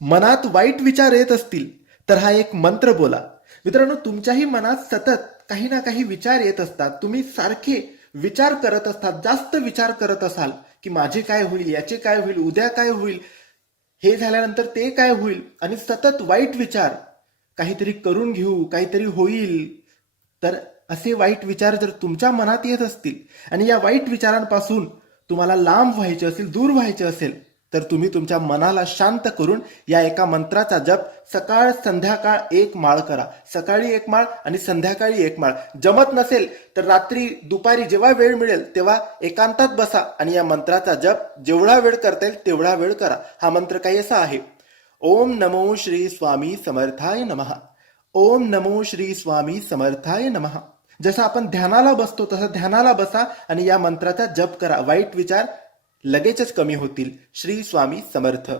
मनात वाईट विचार येत असतील तर हा एक मंत्र बोला. मित्रांनो, तुमच्याही मनात सतत काही ना काही विचार येत असतात. तुम्ही सारखे विचार करत असतात, जास्त विचार करत असाल की माझे काय होईल, याचे काय होईल, उद्या काय होईल, हे झाल्यानंतर ते काय होईल, आणि सतत वाईट विचार, काहीतरी करून घेऊ, काहीतरी होईल. तर असे वाईट विचार जर तुमच्या मनात येत असतील आणि या वाईट विचारांपासून तुम्हाला लांब व्हायचे असेल, दूर व्हायचे असेल, तर तुम्ही तुमच्या मनाला शांत करून या एका मंत्राचा जप सकाळ संध्याकाळ 1 माळ करा. सकाळी 1 माळ आणि संध्याकाळी 1 माळ. जमत नसेल तर रात्री दुपारी जेव्हा वेळ मिळेल तेव्हा एकांतात बसा आणि या मंत्राचा जप जेवढा वेळ करता येईल तेवढा वेळ करा. हा मंत्र काही असा आहे: ओम नमो श्री स्वामी समर्थाय नमः. ओम नमो श्री स्वामी समर्थाय नमः. जसं आपण ध्यानाला बसतो तसं ध्यानाला बसा आणि या मंत्राचा जप करा. वाईट विचार लगेचच कमी होतील. श्री स्वामी समर्थ.